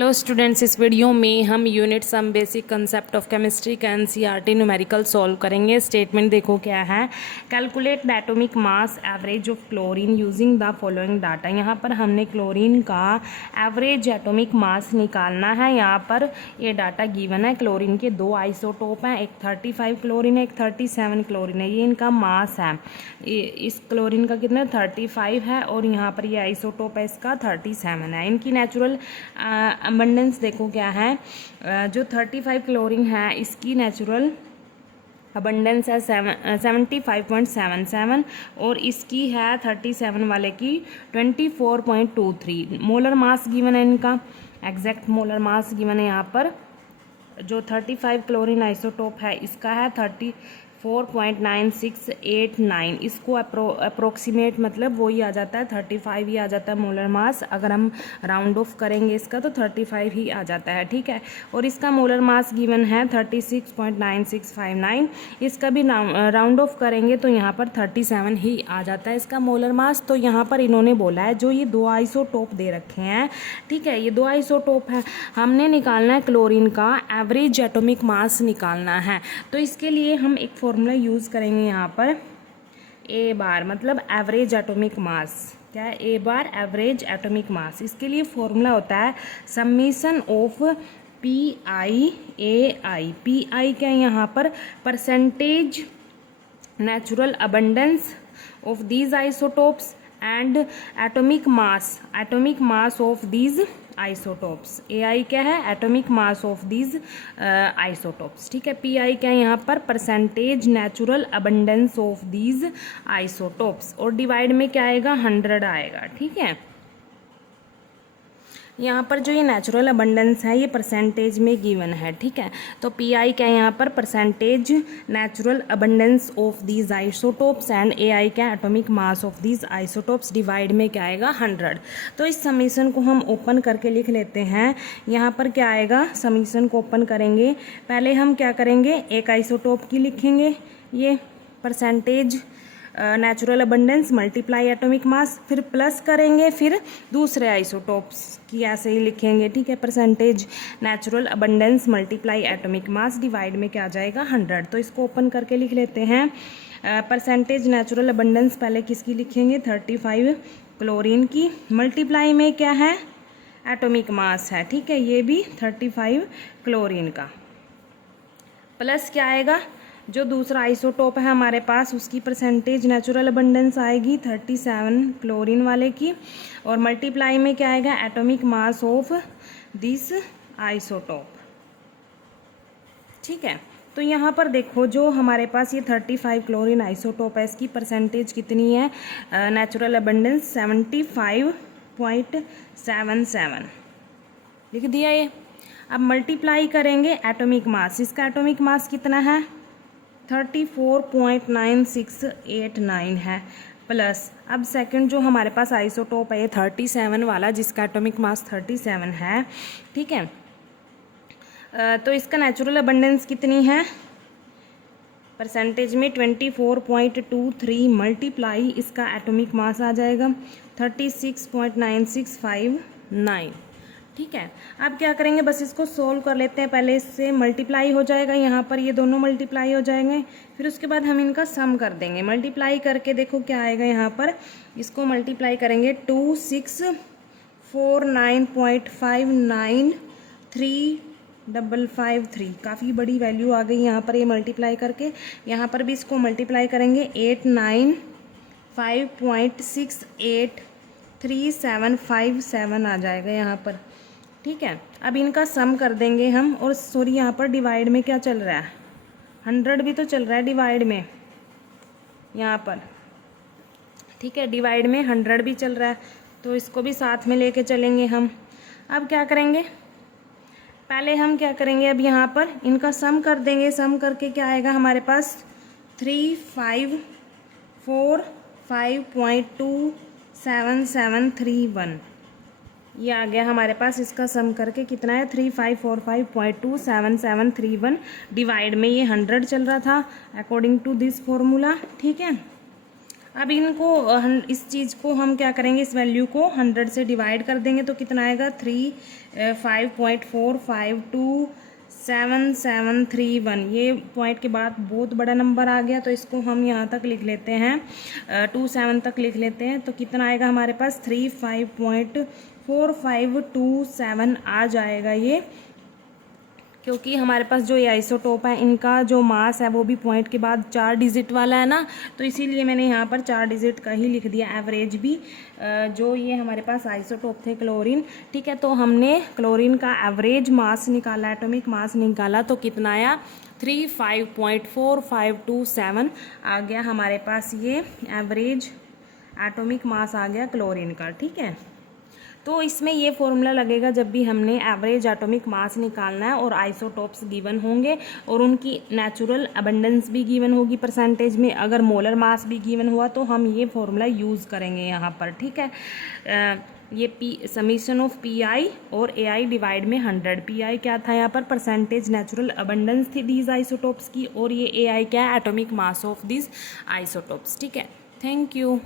Hello students, इस video में हम unit some basic concept of chemistry का एनसीईआरटी न्यूमेरिकल सॉल्व करेंगे। स्टेटमेंट देखो क्या है। Calculate the atomic mass average of chlorine using the following data. यहाँ पर हमने क्लोरीन का एवरेज एटॉमिक मास निकालना है। यहाँ पर ये डाटा गिवन है। क्लोरीन के दो आइसोटोप हैं, एक 35 क्लोरीन है, एक 37 क्लोरीन है। ये इनका मास है। इस क्लोरीन का कितना 35 है और यहाँ पर ये आइसोटोप है इसका 37 है। इनकी नेचुरल अबंडेंस देखो क्या है। जो 35 क्लोरीन है इसकी नेचुरल अबंडेंस है 75.77 और इसकी है 37 वाले की 24.23। मोलर मास गिवन है इनका, एग्जैक्ट मोलर मास गिवन है यहाँ पर। जो 35 क्लोरीन आइसोटोप है इसका है 34.9689। इसको अप्रोक्सीमेट मतलब वही आ जाता है 35 ही आ जाता है मोलर मास। अगर हम राउंड ऑफ करेंगे इसका तो 35 ही आ जाता है, ठीक है। और इसका मोलर मास गिवन है 36.9659। इसका भी राउंड ऑफ करेंगे तो यहाँ पर 37 ही आ जाता है इसका मोलर मास। तो यहाँ पर इन्होंने बोला है जो ये दो आइसोटोप दे रखे हैं, ठीक है, ये दो आइसोटोप है, हमने निकालना है क्लोरीन का एवरेज एटॉमिक मास निकालना है। तो इसके लिए हम एक फॉर्मूला यूज़ करेंगे यहाँ पर, ए बार मतलब एवरेज एटॉमिक मास। क्या है ए बार? Average atomic mass. इसके लिए फॉर्मूला होता है summation of P I A I. P I क्या है यहाँ पर? Percentage natural abundance of these isotopes and atomic mass of these isotopes. A I क्या है? Atomic mass of these isotopes, ठीक है। पी आई क्या है यहाँ पर? Percentage natural abundance of these isotopes. और डिवाइड में क्या आएगा? 100 आएगा, ठीक है। यहाँ पर जो ये नेचुरल अबंडेंस है ये परसेंटेज में गिवन है, ठीक है। तो पी आई क्या है यहाँ पर? Percentage natural abundance of these isotopes and A I क्या? Atomic mass of these isotopes. Divide में क्या आएगा? 100। तो इस समीशन को हम ओपन करके लिख लेते हैं। यहाँ पर क्या आएगा? समीशन को ओपन करेंगे, पहले हम क्या करेंगे, एक आइसोटोप की लिखेंगे ये percentage natural abundance multiply atomic mass, फिर प्लस करेंगे, फिर दूसरे आइसोटोप्स की ऐसे ही लिखेंगे, ठीक है। Percentage natural abundance multiply atomic mass, divide में क्या आ जाएगा? 100। तो इसको ओपन करके लिख लेते हैं। परसेंटेज नेचुरल अबंडेंस पहले किसकी लिखेंगे? 35 क्लोरीन की, मल्टीप्लाई में क्या है? एटॉमिक मास है, ठीक है, ये भी 35 क्लोरीन का, प्लस क्या आएगा? जो दूसरा आइसोटोप है हमारे पास उसकी परसेंटेज नेचुरल अबंडेंस आएगी 37 क्लोरीन वाले की, और मल्टीप्लाई में क्या आएगा? Atomic mass of this isotope, ठीक है। तो यहाँ पर देखो जो हमारे पास ये 35 क्लोरीन आइसोटोप है इसकी परसेंटेज कितनी है? नेचुरल अबंडेंस 75.77 लिख दिया ये। अब मल्टीप्लाई करेंगे एटॉमिक मास, इसका एटॉमिक मास कितना है? 34.9689 है, प्लस अब सेकंड जो हमारे पास आइसोटोप है 37 वाला जिसका एटॉमिक मास 37 है, ठीक है। तो इसका नेचुरल अबंडेंस कितनी है? परसेंटेज में 24.23 मल्टीप्लाई इसका एटॉमिक मास आ जाएगा 36.9659, ठीक है। अब क्या करेंगे, बस इसको सोल्व कर लेते हैं। पहले इससे मल्टीप्लाई हो जाएगा, यहाँ पर ये दोनों मल्टीप्लाई हो जाएंगे, फिर उसके बाद हम इनका सम कर देंगे। मल्टीप्लाई करके देखो क्या आएगा यहाँ पर, इसको मल्टीप्लाई करेंगे 2649.593 काफ़ी बड़ी वैल्यू आ गई यहाँ पर ये मल्टीप्लाई करके। यहाँ पर भी इसको मल्टीप्लाई करेंगे 895.683757 आ जाएगा यहाँ पर, ठीक है। अब इनका सम कर देंगे हम, और सॉरी यहाँ पर डिवाइड में क्या चल रहा है? 100 भी तो चल रहा है डिवाइड में यहाँ पर, ठीक है। डिवाइड में 100 भी चल रहा है, तो इसको भी साथ में लेके चलेंगे हम। अब क्या करेंगे, पहले हम क्या करेंगे, अब यहाँ पर इनका सम कर देंगे। सम करके क्या आएगा हमारे पास? 3545.27731 ये आ गया हमारे पास। इसका सम करके कितना है? 3545.27731। डिवाइड में ये 100 चल रहा था अकॉर्डिंग टू दिस फॉर्मूला, ठीक है। अब इनको इस चीज़ को हम क्या करेंगे, इस वैल्यू को 100 से डिवाइड कर देंगे तो कितना आएगा 5.45277731। ये पॉइंट के बाद बहुत बड़ा नंबर आ गया तो इसको हम यहाँ तक लिख लेते हैं, 27 तक लिख लेते हैं। तो कितना आएगा हमारे पास 35.4527 आ जाएगा ये, क्योंकि हमारे पास जो ये आइसोटोप है इनका जो मास है वो भी पॉइंट के बाद 4 डिजिट वाला है ना, तो इसीलिए मैंने यहाँ पर 4 डिजिट का ही लिख दिया एवरेज भी। जो ये हमारे पास आइसोटोप थे क्लोरीन, ठीक है, तो हमने क्लोरीन का एवरेज मास निकाला, एटॉमिक मास निकाला, तो कितना आया 35.4527 आ गया हमारे पास, ये एवरेज एटॉमिक मास आ गया क्लोरीन का। ठीक है, तो इसमें ये फॉर्मूला लगेगा जब भी हमने एवरेज एटॉमिक मास निकालना है और आइसोटोप्स गिवन होंगे और उनकी नेचुरल अबंडेंस भी गिवन होगी परसेंटेज में, अगर मोलर मास भी गिवन हुआ तो हम ये फॉर्मूला यूज़ करेंगे यहाँ पर। ठीक है, ये समीशन ऑफ PI और AI डिवाइड में 100। PI क्या था यहाँ पर, परसेंटेज नेचुरल अबंडेंस थी दीज आइसोटोप्स की, और ये AI क्या है, atomic mass of these isotopes. ठीक है, थैंक यू।